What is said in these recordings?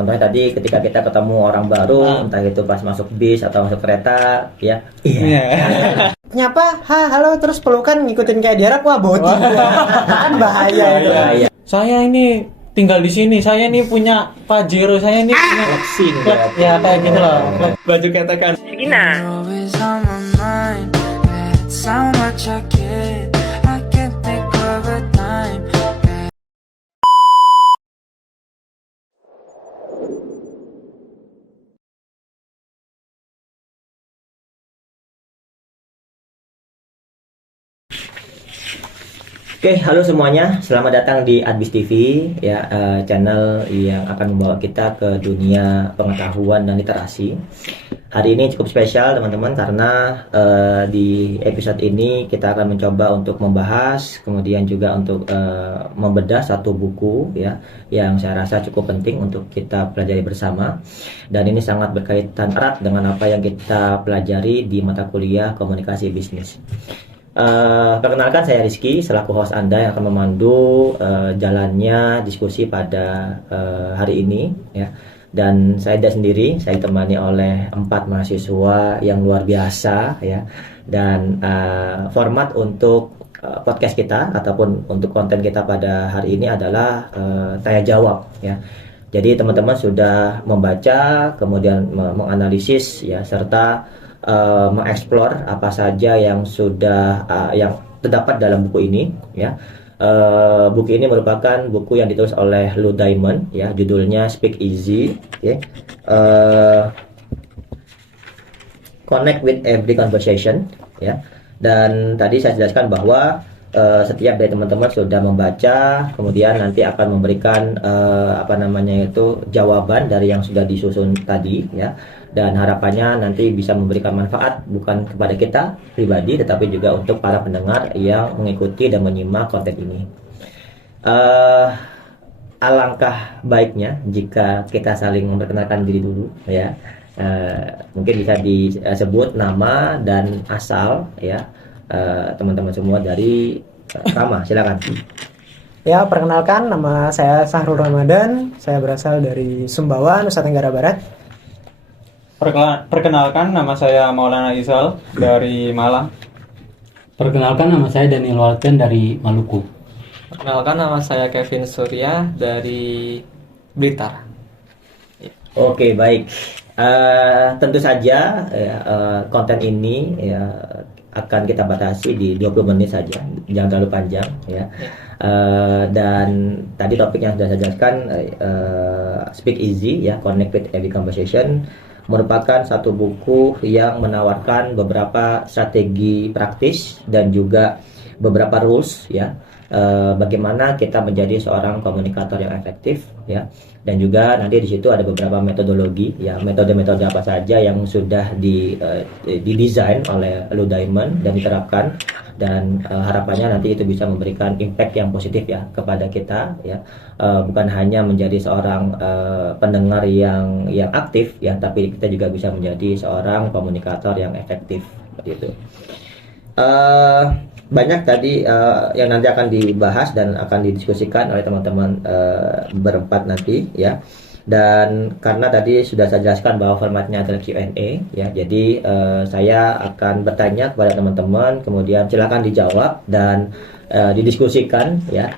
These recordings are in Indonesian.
Contohnya tadi ketika kita ketemu orang baru, entah itu pas masuk bis atau masuk kereta, ya. Nyapa, halo, terus pelukan ngikutin kayak jarak, wah boti. Kan bahaya itu. Bahaya. Saya ini tinggal di sini, saya ini punya Pajero, saya ini punya Flexing, ya kayak gitu loh. Baju ketekan. Always on my mind. That's how much I care. I can't think of a time. Oke, halo semuanya, selamat datang di Adbis TV, ya, channel yang akan membawa kita ke dunia pengetahuan dan literasi. Hari ini cukup spesial teman-teman karena di episode ini kita akan mencoba untuk membahas, kemudian juga untuk membedah satu buku, ya, yang saya rasa cukup penting untuk kita pelajari bersama. Dan ini sangat berkaitan erat dengan apa yang kita pelajari di mata kuliah komunikasi bisnis. Perkenalkan, saya Rizky selaku host Anda yang akan memandu jalannya diskusi pada hari ini, ya. Dan saya tidak sendiri, saya ditemani oleh 4 mahasiswa yang luar biasa, ya. Dan format untuk podcast kita ataupun untuk konten kita pada hari ini adalah tanya jawab, ya. Jadi teman-teman sudah membaca, kemudian menganalisis, ya, serta mengeksplor apa saja yang sudah yang terdapat dalam buku ini, ya. Buku ini merupakan buku yang ditulis oleh Lou Diamond, ya, judulnya Speak Easy, ya. Connect with every conversation, ya. Dan tadi saya jelaskan bahwa setiap dari teman-teman sudah membaca, kemudian nanti akan memberikan jawaban dari yang sudah disusun tadi, ya. Dan harapannya nanti bisa memberikan manfaat bukan kepada kita pribadi, tetapi juga untuk para pendengar yang mengikuti dan menyimak konten ini. Alangkah baiknya jika kita saling memperkenalkan diri dulu, ya. Mungkin bisa disebut nama dan asal, ya, teman-teman semua dari Rama, silakan. Ya, perkenalkan, nama saya Sahrul Ramadan. Saya berasal dari Sumbawa, Nusa Tenggara Barat. Perkenalkan, nama saya Maulana Isal dari Malang. Perkenalkan, nama saya Daniel Walten dari Maluku. Perkenalkan, nama saya Kevin Surya dari Blitar. Oke, baik. Tentu saja, ya, konten ini, ya, akan kita batasi di 20 menit saja, jangan terlalu panjang, ya. Dan tadi topik yang sudah saya jelaskan, Speak Easy, ya, Connect with Every Conversation, merupakan satu buku yang menawarkan beberapa strategi praktis dan juga beberapa rules, ya, bagaimana kita menjadi seorang komunikator yang efektif, ya. Dan juga nanti di situ ada beberapa metodologi, ya, metode-metode apa saja yang sudah didesain oleh Lou Diamond dan diterapkan, dan harapannya nanti itu bisa memberikan impact yang positif, ya, kepada kita, ya. Bukan hanya menjadi seorang pendengar yang aktif, ya, tapi kita juga bisa menjadi seorang komunikator yang efektif, seperti itu. Banyak tadi yang nanti akan dibahas dan akan didiskusikan oleh teman-teman berempat nanti, ya. Dan karena tadi sudah saya jelaskan bahwa formatnya adalah Q&A, ya, jadi saya akan bertanya kepada teman-teman, kemudian silakan dijawab dan didiskusikan, ya,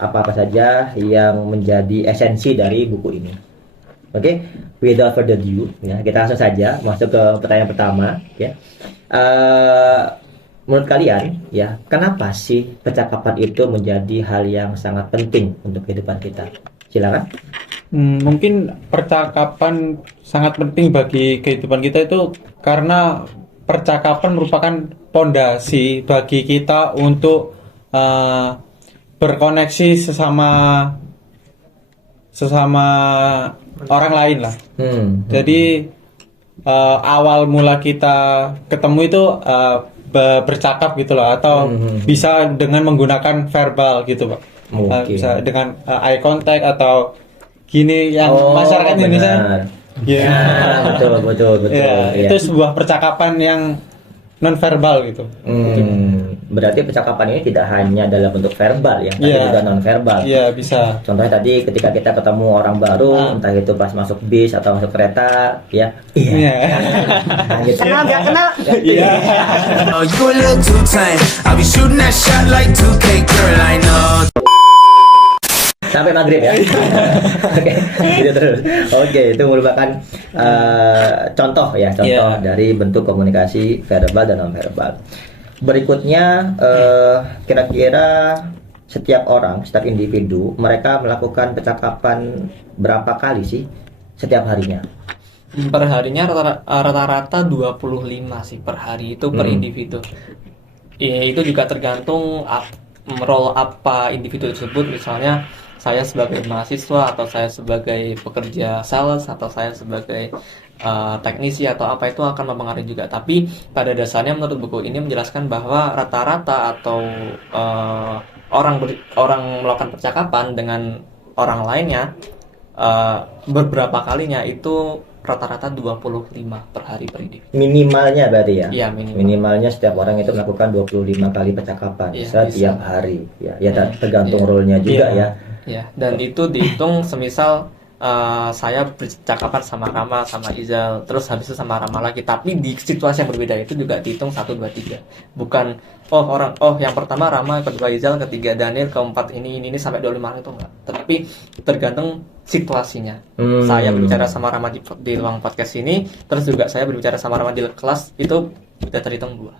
apa-apa saja yang menjadi esensi dari buku ini. Oke, without further ado, ya, kita langsung saja masuk ke pertanyaan pertama, ya. Menurut kalian, ya, kenapa sih percakapan itu menjadi hal yang sangat penting untuk kehidupan kita? Silakan. Mungkin percakapan sangat penting bagi kehidupan kita itu karena percakapan merupakan pondasi bagi kita untuk berkoneksi sesama orang lain lah. Jadi awal mula kita ketemu itu bercakap gitu loh, atau bisa dengan menggunakan verbal gitu, Pak. Bisa dengan eye contact atau gini yang masyarakat Indonesia. Ya, betul. Ya, itu sebuah percakapan yang non verbal gitu. Berarti percakapan ini tidak hanya dalam bentuk verbal ya, tapi Iya. juga non verbal. Iya, bisa. Contohnya tadi ketika kita ketemu orang baru, entah itu pas masuk bis atau masuk kereta, ya. Iya. Nah, gitu. Kenal gak kenal? Iya. Oh, you a little too tame. I'll be shooting that shot like 2K, girl, I know. Sampai maghrib ya. Oke, gitu terus. Oke, itu merupakan contoh ya, contoh Iya. dari bentuk komunikasi verbal dan non verbal. Berikutnya kira-kira setiap orang, setiap individu, mereka melakukan percakapan berapa kali sih setiap harinya? Per harinya rata-rata 25 sih per hari itu per individu. Ya, itu juga tergantung role apa individu tersebut. Misalnya saya sebagai mahasiswa atau saya sebagai pekerja sales atau saya sebagai teknisi atau apa, itu akan mempengaruhi juga. Tapi pada dasarnya menurut buku ini menjelaskan bahwa rata-rata atau orang melakukan percakapan dengan orang lainnya beberapa kalinya itu rata-rata 25 per hari per individu. Minimalnya berarti ya? Iya, minimal. Minimalnya setiap orang itu melakukan 25 kali percakapan Iya, setiap bisa. hari. Ya tergantung Iya. role-nya juga Iya. ya. Ya, dan itu dihitung semisal saya bercakapan sama Rama, sama Izal, terus habis itu sama Rama lagi. Tapi di situasi yang berbeda itu juga dihitung 1, 2, 3. Bukan yang pertama Rama, kedua Izal, ketiga Daniel, keempat ini sampai 25 itu enggak. Tetapi tergantung situasinya. Saya berbicara sama Rama di ruang podcast ini, terus juga saya berbicara sama Rama di kelas, itu udah terhitung 2.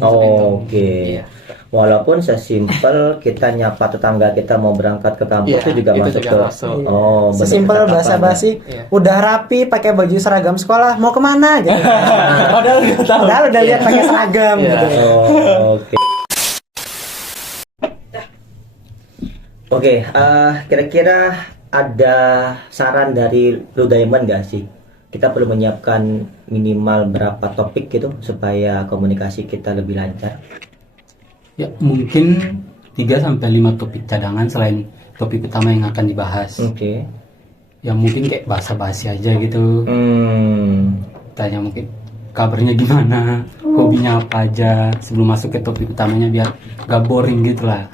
Oke. Iya. Walaupun sesimpel kita nyapa tetangga kita mau berangkat ke kampus Iya, itu juga itu masuk juga ke masuk. Oh, bentuk Sesimpel percakapan basa-basi, Iya. udah rapi, pakai baju seragam sekolah, mau kemana gitu. Padahal nggak tahu. Padahal udah lihat pakai seragam Iya. gitu. ya. Oh, oke. Oke, kira-kira ada saran dari Lu Diamond gak sih? Kita perlu menyiapkan minimal berapa topik gitu supaya komunikasi kita lebih lancar. Ya, mungkin 3-5 topik cadangan selain topik utama yang akan dibahas. Oke. Ya mungkin kayak basa-basi aja gitu. Tanya mungkin kabarnya gimana, hobinya apa aja sebelum masuk ke topik utamanya biar gak boring gitu lah.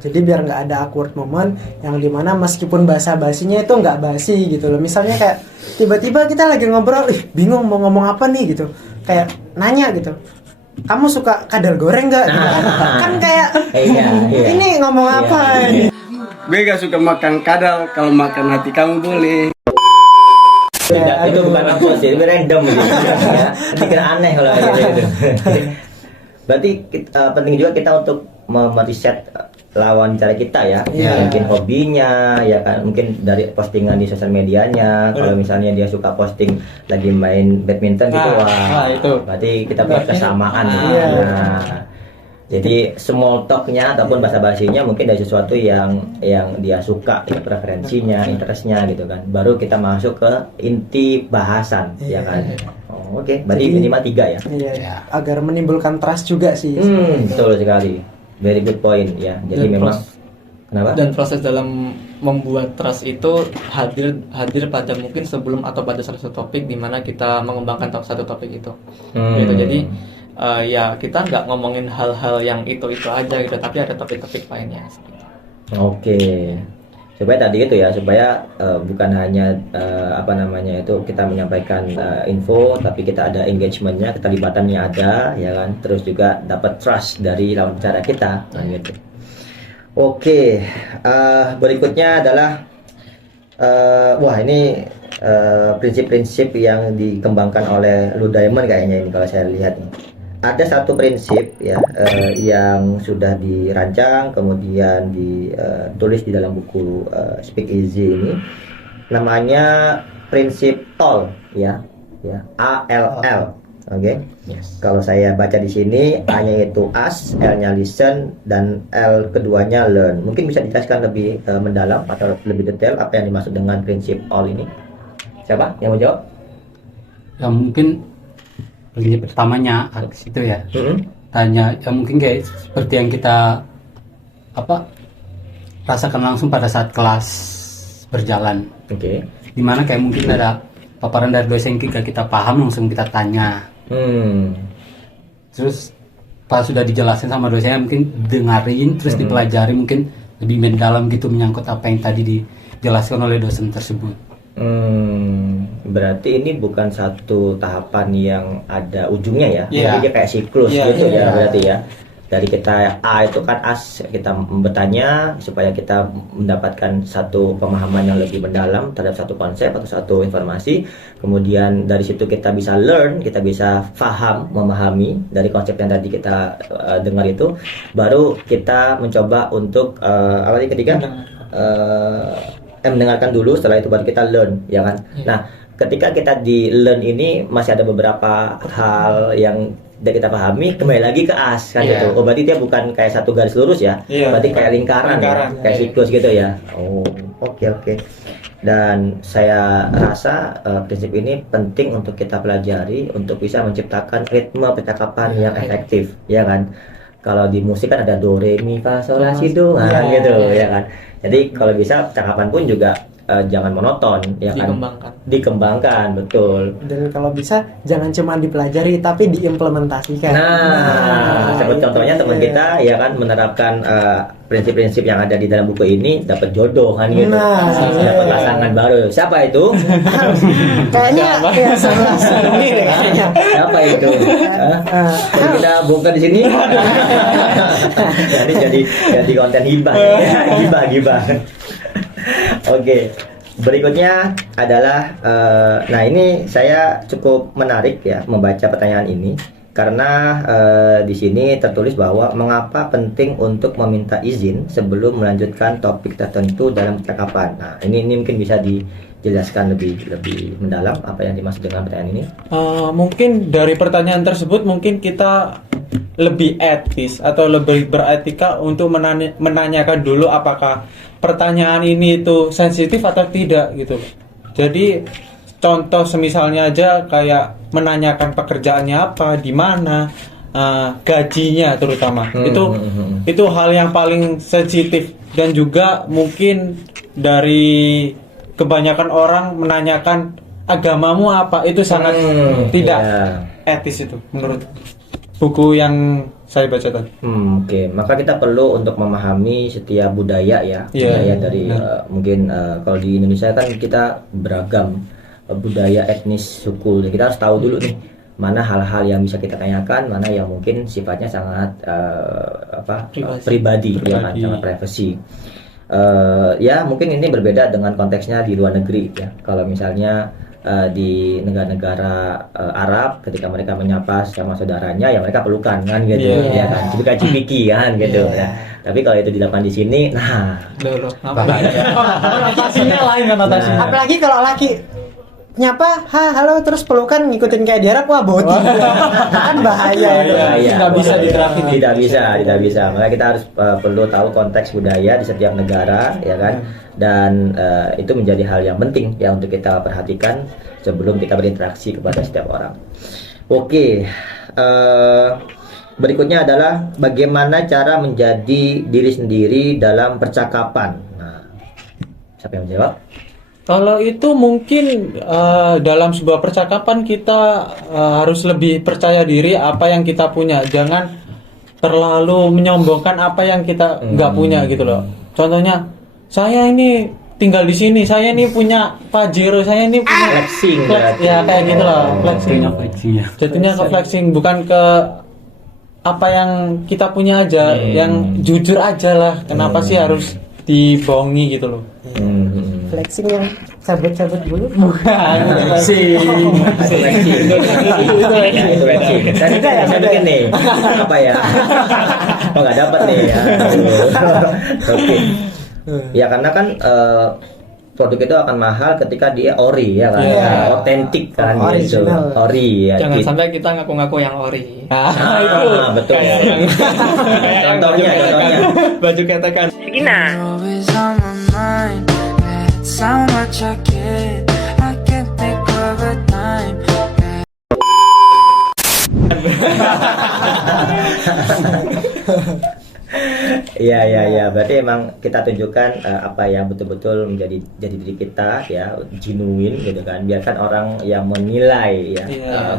Jadi biar nggak ada awkward moment yang dimana meskipun basa-basinya itu nggak basi gitu loh. Misalnya kayak tiba-tiba kita lagi ngobrol, bingung mau ngomong apa nih gitu. Kayak nanya gitu, kamu suka kadal goreng nggak? Gitu. Kan kayak Iya. ini ngomong apa ini? Gue gak suka makan kadal, kalau makan hati kamu boleh. Tidak, itu bukan apa sih, itu random gitu. Ya, dikira aneh kalau kayak gitu. Berarti penting juga kita untuk meriset lawan bicara kita ya. Iya. Mungkin hobinya, ya kan, mungkin dari postingan di sosial medianya. Kalau misalnya dia suka posting lagi main badminton gitu, wah, itu. berarti kita punya kesamaan. Iya. Nah, jadi small talknya ataupun bahasa basinya mungkin dari sesuatu yang dia suka, ya, preferensinya, interestnya gitu kan. Baru kita masuk ke inti bahasan, ya kan. Oh, oke, berarti Jadi- minimal 3 ya. Iya, agar menimbulkan trust juga sih. Betul sekali. Very good point ya. Jadi Dan memang kenapa? Dan proses dalam membuat trust itu hadir pada mungkin sebelum atau pada salah satu topik di mana kita mengembangkan satu topik itu. Gitu. Jadi ya kita nggak ngomongin hal-hal yang itu aja gitu, tapi ada topik-topik lainnya. Oke. Supaya tadi itu ya, supaya bukan hanya apa namanya itu kita menyampaikan info, tapi kita ada engagementnya, keterlibatannya ada, ya kan. Terus juga dapat trust dari lawan bicara kita, nah, gitu. Oke, berikutnya adalah wah ini prinsip-prinsip yang dikembangkan oleh Lu Diamond kayaknya ini kalau saya lihat nih. Ada satu prinsip ya yang sudah dirancang kemudian ditulis di dalam buku Speak Easy ini, namanya prinsip TOL ya ALL. Oke. Kalau saya baca di sini, A-nya itu ask, L-nya listen, dan L keduanya learn. Mungkin bisa dijelaskan lebih mendalam atau lebih detail apa yang dimaksud dengan prinsip all ini? Siapa yang mau jawab? Ya mungkin prinsip pertamanya itu ya. Tanya ya mungkin kayak seperti yang kita rasakan langsung pada saat kelas berjalan. Oke. Dimana kayak mungkin ada paparan dari dosen kita paham langsung kita tanya. Terus pas sudah dijelasin sama dosennya mungkin dengerin terus dipelajari mungkin lebih mendalam gitu menyangkut apa yang tadi dijelaskan oleh dosen tersebut. Berarti ini bukan satu tahapan yang ada ujungnya ya, Iya. jadi dia kayak siklus Iya, gitu iya. ya berarti ya. Dari kita A itu kan as, kita bertanya supaya kita mendapatkan satu pemahaman yang lebih mendalam terhadap satu konsep atau satu informasi. Kemudian dari situ kita bisa learn, kita bisa paham, memahami dari konsep yang tadi kita dengar itu. Baru kita mencoba untuk apa tadi ketiga? Mendengarkan dulu, setelah itu baru kita learn, ya kan? Nah, ketika kita di learn ini masih ada beberapa hal yang tidak kita pahami, kembali lagi ke as kan Iya. gitu. Oh, berarti dia bukan kayak satu garis lurus ya, Iya. berarti kayak lingkaran, Lingkaran, ya? Kayak iya. siklus gitu ya. Oh, oke. Dan saya rasa prinsip ini penting untuk kita pelajari untuk bisa menciptakan ritme percakapan yang efektif, ya kan? Kalau di musik kan ada do re mi fa sol la si do, nah, Iya. gitu ya kan. Jadi kalau bisa percakapan pun juga jangan monoton, ya kan? Dikembangkan, betul. Dan kalau bisa jangan cuma dipelajari tapi diimplementasikan. Nah, seperti contohnya teman kita ya kan menerapkan prinsip-prinsip yang ada di dalam buku ini, dapat jodoh kan gitu. Nah, Dapat iya. pasangan baru. Siapa itu? Kayaknya ya sebelah sini deh kayaknya. Siapa itu? Hah? Jadi kita bongkar di sini. jadi konten hibah. Ya. Gibah. Oke. Berikutnya adalah nah ini saya cukup menarik ya membaca pertanyaan ini karena di sini tertulis bahwa mengapa penting untuk meminta izin sebelum melanjutkan topik tertentu dalam percakapan. Nah, ini mungkin bisa dijelaskan lebih mendalam apa yang dimaksud dengan pertanyaan ini. Mungkin dari pertanyaan tersebut mungkin kita lebih etis atau lebih beretika untuk menanyakan dulu apakah pertanyaan ini itu sensitif atau tidak gitu. Jadi contoh semisalnya aja kayak menanyakan pekerjaannya apa, di mana, gajinya terutama. Itu hal yang paling sensitif dan juga mungkin dari kebanyakan orang menanyakan agamamu apa itu sangat tidak etis itu menurut buku yang saya baca tadi. Oke. Maka kita perlu untuk memahami setiap budaya ya, budaya dari mungkin kalau di Indonesia kan kita beragam budaya etnis suku. Jadi kita harus tahu dulu nih mana hal-hal yang bisa kita tanyakan, mana yang mungkin sifatnya sangat pribadi, ya kan, sangat privacy. Ya mungkin ini berbeda dengan konteksnya di luar negeri ya. Kalau misalnya di negara-negara Arab ketika mereka menyapa sama saudaranya ya mereka pelukan kan gitu ya kan, jadi cipiki kan gitu ya. Tapi kalau itu dilakukan di sini, nah Notasinya lain kan notasinya. Apalagi kalau laki nyapa, halo terus pelukan ngikutin kayak di Arab, wah boti. Kan bahaya itu. Tidak bisa diterapin. Tidak bisa. Maka kita harus perlu tahu konteks budaya di setiap negara, ya kan? Dan itu menjadi hal yang penting ya untuk kita perhatikan sebelum kita berinteraksi kepada setiap orang. Oke, berikutnya adalah bagaimana cara menjadi diri sendiri dalam percakapan. Nah, siapa yang menjawab? Kalau itu mungkin dalam sebuah percakapan kita harus lebih percaya diri apa yang kita punya. Jangan terlalu menyombongkan apa yang kita nggak punya gitu loh. Contohnya, saya ini tinggal di sini, saya ini punya Pajero, saya ini punya Flexing berarti. ya kayak gitu loh, flexing. Jatuhnya ke flexing, bukan ke apa yang kita punya aja, yang jujur aja lah. Kenapa sih harus dibohongi gitu loh? Flexing yang cabut-cabut dulu. Flexing. Saya bikin nih. Apa ya? Oh nggak dapat nih. Ya. Oke. Ya karena kan produk itu akan mahal ketika dia ori ya kan, otentik kan, gitu. Ori ya. Jangan sampai kita ngaku-ngaku yang ori. Betul. Contohnya. Baju ketekan. You're always on my mind. That's how much I care. I can't think of a time. Iya. Berarti emang kita tunjukkan apa yang betul-betul menjadi diri kita ya, genuine gitu kan. Biarkan orang yang menilai ya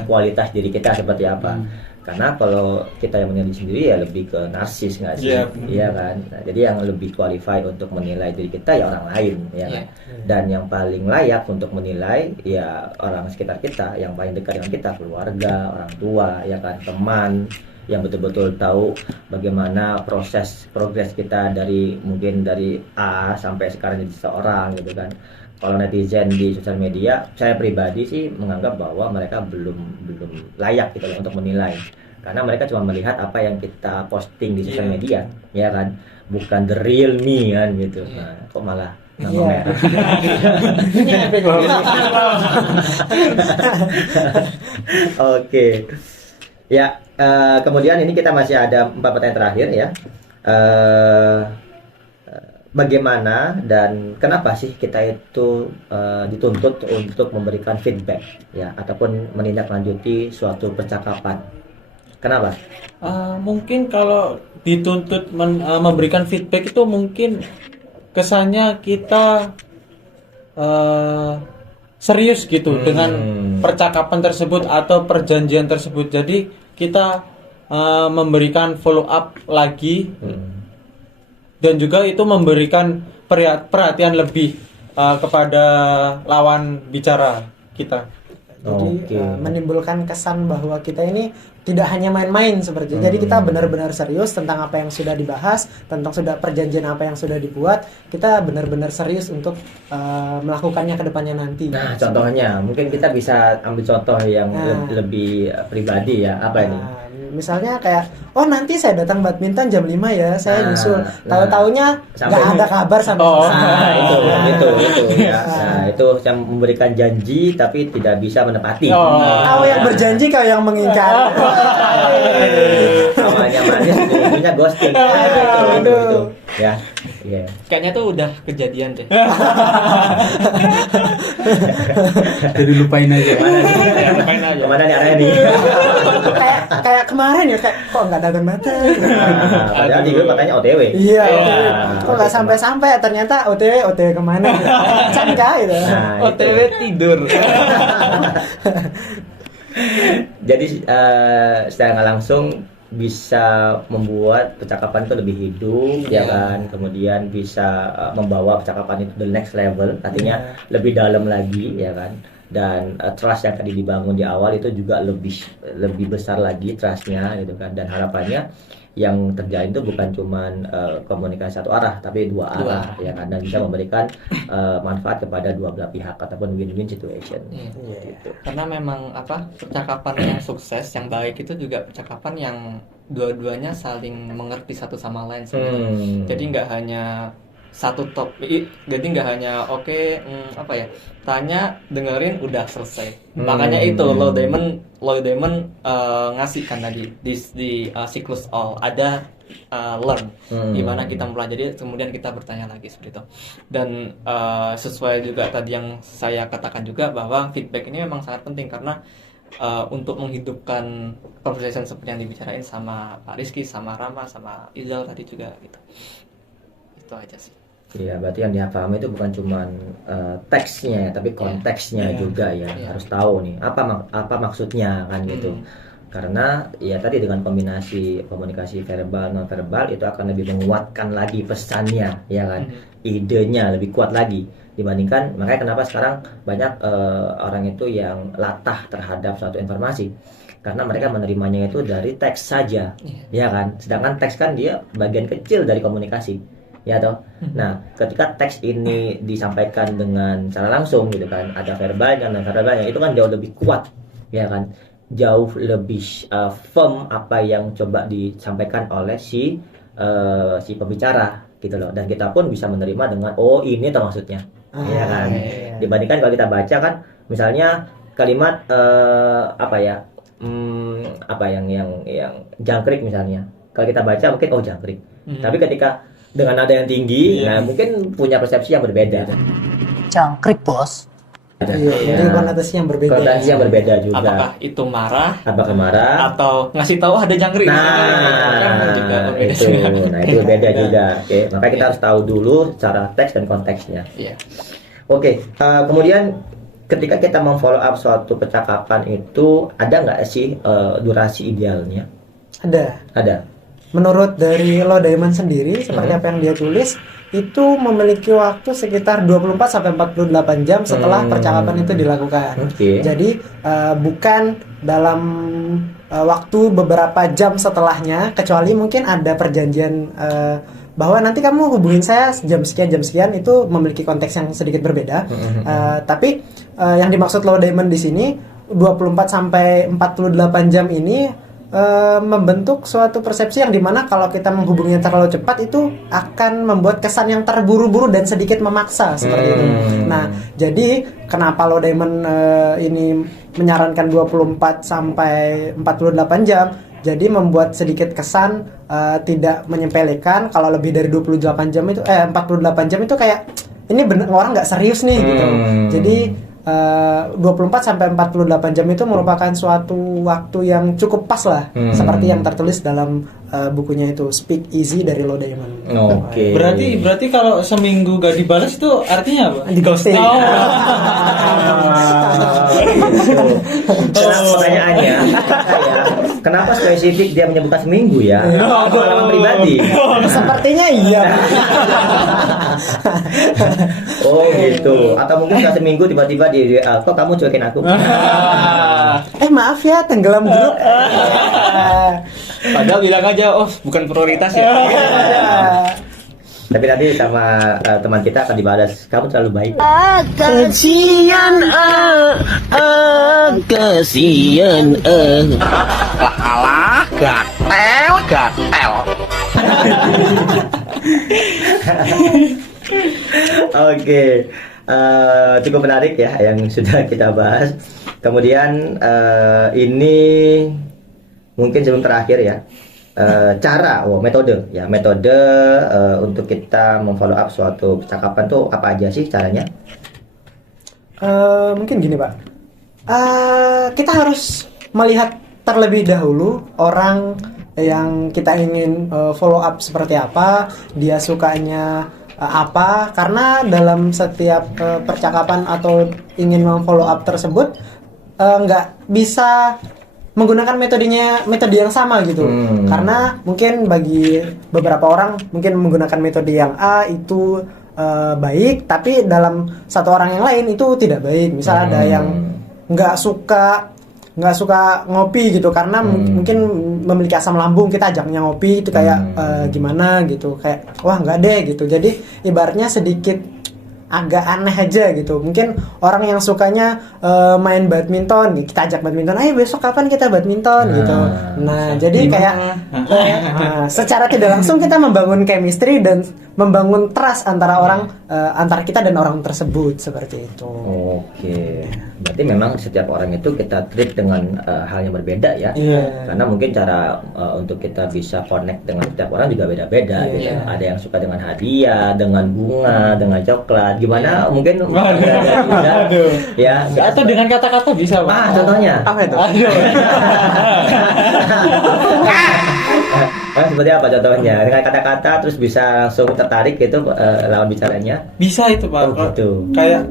kualitas diri kita seperti apa. Karena kalau kita yang menilai sendiri ya lebih ke narsis nggak sih? Iya, Iya kan. Nah, jadi yang lebih qualified untuk menilai diri kita ya orang lain, ya kan. Dan yang paling layak untuk menilai ya orang sekitar kita, yang paling dekat dengan kita, keluarga, orang tua, ya kan, teman, yang betul-betul tahu bagaimana progres kita mungkin dari A sampai sekarang jadi seorang gitu kan. Kalau netizen di sosial media, saya pribadi sih menganggap bahwa mereka belum layak gitu loh untuk menilai, karena mereka cuma melihat apa yang kita posting di sosial media, ya kan, bukan the real me kan gitu. Nah, kok malah nama merah. Oke. Ya, kemudian ini kita masih ada 4 pertanyaan terakhir ya. Bagaimana dan kenapa sih kita itu dituntut untuk memberikan feedback ya ataupun menindaklanjuti suatu percakapan? Kenapa? Mungkin kalau dituntut memberikan feedback itu mungkin kesannya kita serius gitu dengan percakapan tersebut atau perjanjian tersebut. Jadi kita memberikan follow up lagi. Dan juga itu memberikan perhatian lebih kepada lawan bicara kita. Jadi menimbulkan kesan bahwa kita ini tidak hanya main-main seperti itu. Jadi kita benar-benar serius tentang apa yang sudah dibahas, tentang perjanjian apa yang sudah dibuat. Kita benar-benar serius untuk melakukannya ke depannya nanti. Nah, contohnya mungkin kita bisa ambil contoh yang lebih pribadi ya. Apa ini? Misalnya kayak, oh nanti saya datang badminton jam 5 ya, saya nyusul. Tahu-taunya nggak ada kabar sampai itu ya. Nah, itu saya memberikan janji tapi tidak bisa menepati. Kau yang berjanji, kau yang mengingkar. Awalnya manis, ujungnya ghosting. Itu. Ya. Yeah. Kayaknya tuh udah kejadian deh. Jadi lupain aja. Kemana nih arahnya nih? kayak kemarin ya, kayak kok nggak datang. Padahal di grup katanya OTW. Iya. Kok nggak sampai ternyata OTW kemana? Cangga gitu. OTW tidur. Jadi secara nggak langsung bisa membuat percakapan itu lebih hidup, ya kan, kemudian bisa membawa percakapan itu the next level, artinya lebih dalam lagi, ya kan, dan trust yang tadi dibangun di awal itu juga lebih besar lagi trustnya gitu kan, dan harapannya yang terjadi itu bukan cuman komunikasi satu arah tapi dua arah, ya kan, dan bisa memberikan manfaat kepada dua belah pihak ataupun win-win situation. Gitu. Karena memang percakapan yang sukses, yang baik itu juga percakapan yang dua-duanya saling mengerti satu sama lain sebenarnya. Jadi nggak hanya satu topik, jadi nggak hanya tanya, dengerin, udah selesai. Makanya itu Lloyd Diamond ngasih kan tadi di siklus all ada learn, gimana kita mempelajari, kemudian kita bertanya lagi seperti itu. Dan sesuai juga tadi yang saya katakan juga bahwa feedback ini memang sangat penting karena untuk menghidupkan conversation seperti yang dibicarain sama Pak Rizky, sama Rama, sama Izal tadi juga gitu. Itu aja sih. Iya, berarti yang dipahami itu bukan cuma teksnya, tapi konteksnya juga ya. Harus tahu nih apa maksudnya kan gitu. Karena ya tadi dengan kombinasi komunikasi verbal non verbal itu akan lebih menguatkan lagi pesannya, ya kan. Idenya lebih kuat lagi dibandingkan, makanya kenapa sekarang banyak orang itu yang latah terhadap suatu informasi. Karena mereka menerimanya itu dari teks saja, ya kan. Sedangkan teks kan dia bagian kecil dari komunikasi. Ya toh. Nah, ketika teks ini disampaikan dengan cara langsung gitu kan, ada verbalnya dan non-verbalnya, itu kan jauh lebih kuat, ya kan, jauh lebih firm apa yang coba disampaikan oleh si pembicara gitu loh, dan kita pun bisa menerima dengan oh ini toh maksudnya, ya kan. Dibandingkan kalau kita baca kan, misalnya kalimat yang jangkrik misalnya, kalau kita baca mungkin oh jangkrik, tapi ketika dengan nada yang tinggi, nah mungkin punya persepsi yang berbeda. Jangkrik bos. Jadi konotasi yang berbeda. Konotasi yang berbeda juga. Apakah itu marah? Apakah marah? Atau ngasih tahu ada jangkrik? Itu berbeda juga. Oke, maka kita harus tahu dulu secara teks dan konteksnya. Iya. Oke, kemudian ketika kita memfollow up suatu percakapan itu ada nggak sih durasi idealnya? Ada. Menurut dari Lo Diamond sendiri, seperti apa yang dia tulis, itu memiliki waktu sekitar 24 sampai 48 jam setelah percakapan itu dilakukan. Jadi bukan dalam waktu beberapa jam setelahnya, kecuali mungkin ada perjanjian bahwa nanti kamu hubungin saya jam sekian itu memiliki konteks yang sedikit berbeda. Tapi yang dimaksud Lo Diamond di sini 24 sampai 48 jam ini membentuk suatu persepsi yang dimana kalau kita menghubunginya terlalu cepat itu akan membuat kesan yang terburu-buru dan sedikit memaksa seperti itu. Nah, jadi kenapa Lo Diamond ini menyarankan 24 sampai 48 jam? Jadi membuat sedikit kesan tidak menyepelekan. Kalau lebih dari 48 jam itu 48 jam itu kayak ini bener orang nggak serius nih gitu. Jadi 24 sampai 48 jam itu merupakan suatu waktu yang cukup pas lah, seperti yang tertulis dalam bukunya itu Speak Easy dari Lo Diamond. Oke. Berarti kalau seminggu gak dibalas itu artinya apa? Di ghosting. Pertanyaannya, kenapa spesifik dia menyebutkan seminggu ya? Pengalaman pribadi. Sepertinya iya. Oh gitu. Atau mungkin setelah seminggu tiba-tiba di WA, kok kamu cuekin aku? Maaf ya, tenggelam grup. Padahal bilang aja, oh bukan prioritas ya. Tapi nanti sama teman kita akan dibalas, kamu terlalu baik. Kesian kesian alah gatel Oke, cukup menarik ya yang sudah kita bahas. Kemudian ini mungkin sebelum terakhir ya, metode untuk kita memfollow up suatu percakapan tuh apa aja sih caranya? Mungkin gini Pak, kita harus melihat terlebih dahulu orang yang kita ingin follow up seperti apa, dia sukanya apa, karena dalam setiap percakapan atau ingin memfollow up tersebut nggak bisa menggunakan metode yang sama gitu. Karena mungkin bagi beberapa orang mungkin menggunakan metode yang A itu baik, tapi dalam satu orang yang lain itu tidak baik. Misal ada yang nggak suka ngopi gitu karena mungkin memiliki asam lambung, kita ajaknya ngopi itu kayak gimana gitu, kayak wah nggak deh gitu. Jadi ibaratnya sedikit agak aneh aja gitu. Mungkin orang yang sukanya main badminton, kita ajak badminton, ayo besok kapan kita badminton gitu. Nah jadi kayak secara tidak langsung kita membangun chemistry dan membangun trust antara orang, antara kita dan orang tersebut, seperti itu. Oke, berarti memang setiap orang itu kita treat dengan hal yang berbeda ya. Karena mungkin cara untuk kita bisa connect dengan setiap orang juga beda-beda gitu. Ada yang suka dengan hadiah, dengan bunga, dengan coklat. Gimana mungkin ya, atau dengan kata-kata bisa Pak. Contohnya Apa itu? seperti apa contohnya? Dengan kata-kata terus bisa langsung tertarik gitu lawan bicaranya. Bisa itu Pak. Gitu. Kayak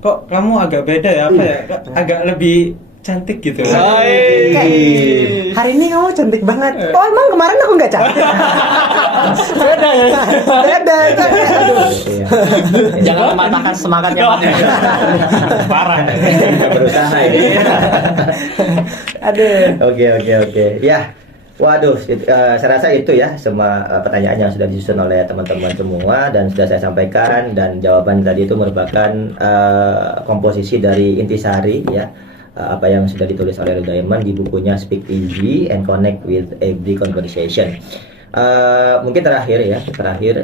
kok kamu agak beda ya, apa ya? Agak lebih cantik gitu. Hari ini kamu cantik banget. Oh emang kemarin aku nggak cantik? Beda ya. Beda. Aduh. Jangan mematahkan semangatnya Pak. Parah. Kita berusaha ini. Aduh. Oke. Ya. Waduh, saya rasa itu ya semua pertanyaan yang sudah disusun oleh teman-teman semua dan sudah saya sampaikan, dan jawaban tadi itu merupakan komposisi dari intisari ya, apa yang sudah ditulis oleh Lo Diamond di bukunya Speak Easy and Connect with Every Conversation. Mungkin terakhir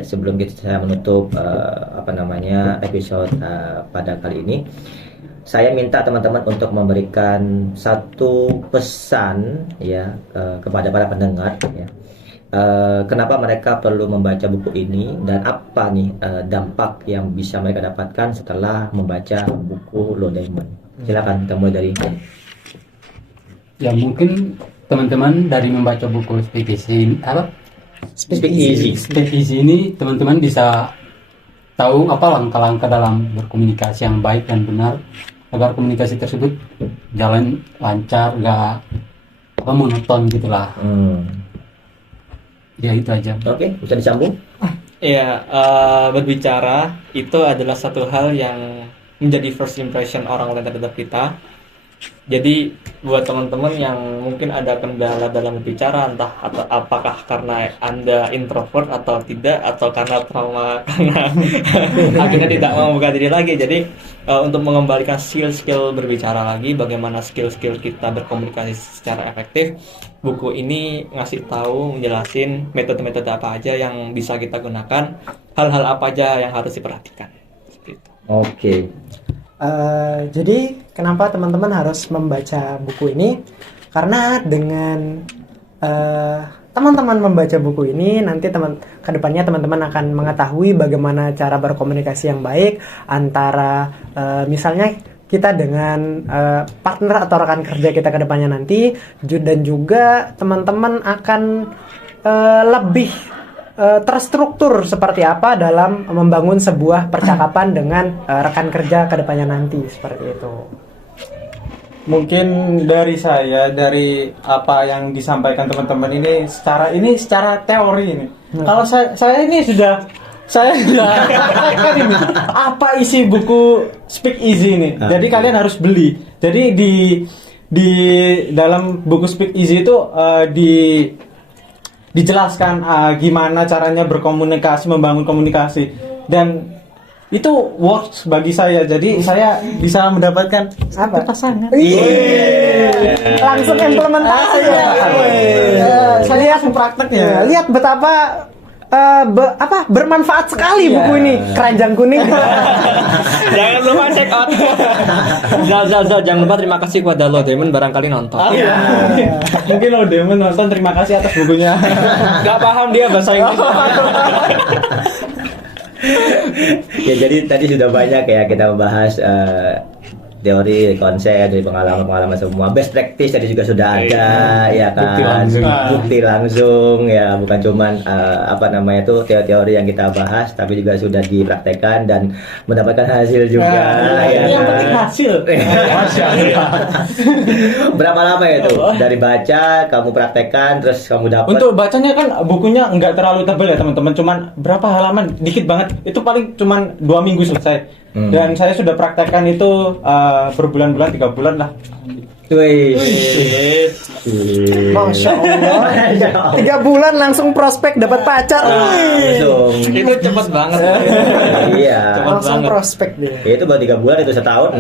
sebelum saya menutup episode pada kali ini, saya minta teman-teman untuk memberikan satu pesan ya kepada para pendengar ya. Kenapa mereka perlu membaca buku ini dan apa nih dampak yang bisa mereka dapatkan setelah membaca buku Lo Diamond. Silakan kita mulai dari Ya mungkin teman-teman dari membaca buku Speak Easy ini teman-teman bisa tahu apa langkah-langkah dalam berkomunikasi yang baik dan benar agar komunikasi tersebut jalan lancar, nggak monoton gitulah. Ya itu aja. Oke, bisa disambung. Iya, berbicara itu adalah satu hal yang menjadi first impression orang lain terhadap kita. Jadi buat teman-teman yang mungkin ada kendala dalam berbicara, entah atau apakah karena Anda introvert atau tidak, atau karena trauma karena akhirnya tidak mau membuka diri lagi. Jadi untuk mengembalikan skill-skill berbicara lagi, bagaimana skill-skill kita berkomunikasi secara efektif, buku ini ngasih tahu, menjelasin metode-metode apa aja yang bisa kita gunakan, hal-hal apa aja yang harus diperhatikan. Seperti itu. Oke. Jadi kenapa teman-teman harus membaca buku ini? Karena dengan teman-teman membaca buku ini, nanti kedepannya teman-teman akan mengetahui bagaimana cara berkomunikasi yang baik antara misalnya kita dengan partner atau rekan kerja kita kedepannya nanti, dan juga teman-teman akan lebih terstruktur seperti apa dalam membangun sebuah percakapan dengan rekan kerja kedepannya nanti, seperti itu. Mungkin dari saya, dari apa yang disampaikan teman-teman ini secara teori ini. Kalau saya ini sudah kan ini apa isi buku Speak Easy ini. Jadi kalian harus beli. Jadi di dalam buku Speak Easy itu dijelaskan gimana caranya berkomunikasi, membangun komunikasi, dan itu works bagi saya. Jadi saya bisa mendapatkan pasangan. Langsung implementasi ya. Saya langsung prakteknya. Lihat betapa bermanfaat sekali buku ini, Keranjang Kuning. Jangan lupa check out. Zal, jangan lupa terima kasih kepada Lo Demon barangkali nonton. Mungkin lo Demon nonton, terima kasih atas bukunya. Gak paham dia bahasa Inggris. Ya, jadi tadi sudah banyak ya kita membahas teori, konsep, dari pengalaman semua. Best practice tadi juga sudah ada, ya kan? Bukti langsung, ya, bukan cuman teori-teori yang kita bahas, tapi juga sudah dipraktekkan dan mendapatkan hasil juga. Ya, yang kan? penting hasil. Berapa lama itu? Dari baca, kamu praktekkan, terus kamu dapat. Untuk bacanya kan bukunya nggak terlalu tebal ya teman-teman, cuman berapa halaman, dikit banget. Itu paling cuman 2 minggu selesai. Dan saya sudah praktekkan itu berbulan-bulan, 3 bulan lah. Wih. Masya Allah. 3 bulan langsung prospek dapat pacar. Langsung. Itu cepet banget. Iya. Langsung prospek dia. Ya, itu baru 3 bulan, itu setahun.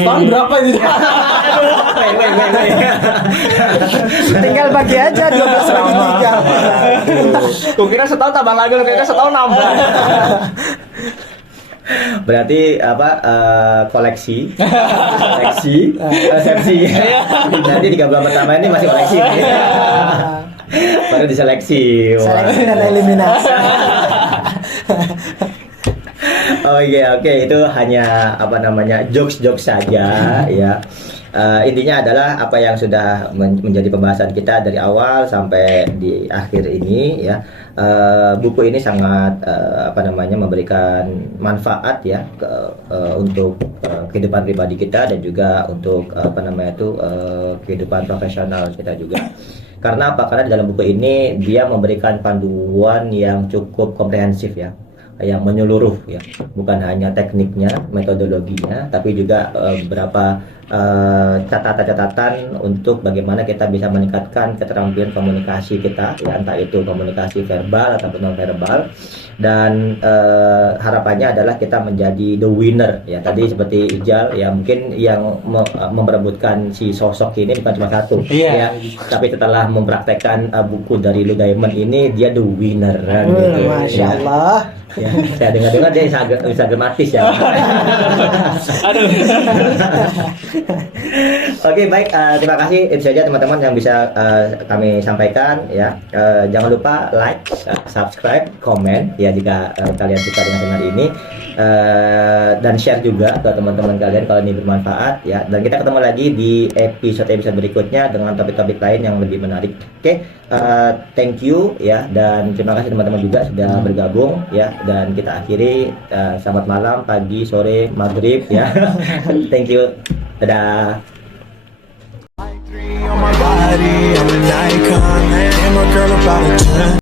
Setahun berapa itu? Tinggal bagi aja 12 bagi 3. Kukira setahun tambah lagi, kukira setahun nambah. Berarti koleksi resepsi. Nanti 3 bulan pertama ini masih koleksi. Baru diseleksi. Seleksi dan eliminasi. Oke, itu hanya jokes saja ya. Intinya adalah apa yang sudah menjadi pembahasan kita dari awal sampai di akhir ini ya. Buku ini sangat memberikan manfaat ya untuk kehidupan pribadi kita dan juga untuk kehidupan profesional kita juga. Karena apa? Karena di dalam buku ini dia memberikan panduan yang cukup komprehensif ya, yang menyeluruh ya, bukan hanya tekniknya, metodologinya, tapi juga beberapa catatan-catatan untuk bagaimana kita bisa meningkatkan keterampilan komunikasi kita ya, entah itu komunikasi verbal ataupun non verbal, dan harapannya adalah kita menjadi the winner ya. Tadi seperti Ijal ya, mungkin yang memperebutkan si sosok ini bukan cuma satu ya, tapi setelah mempraktekkan buku dari Lou Diamond ini, dia the winner gitu. Masya Allah. Ya, saya dengar dia bisa gramatis ya. Aduh. Oke, baik. Terima kasih. Itu saja teman-teman yang bisa kami sampaikan ya. Jangan lupa like, subscribe, komen ya jika kalian suka dengan channel ini. Dan share juga ke teman-teman kalian kalau ini bermanfaat ya. Dan kita ketemu lagi di episode berikutnya dengan topik-topik lain yang lebih menarik. Oke, thank you ya, dan terima kasih teman-teman juga sudah bergabung ya. Dan kita akhiri selamat malam, pagi, sore, maghrib ya. Thank you. Dadah. On my body, I'm an icon. I am a girl about a 10.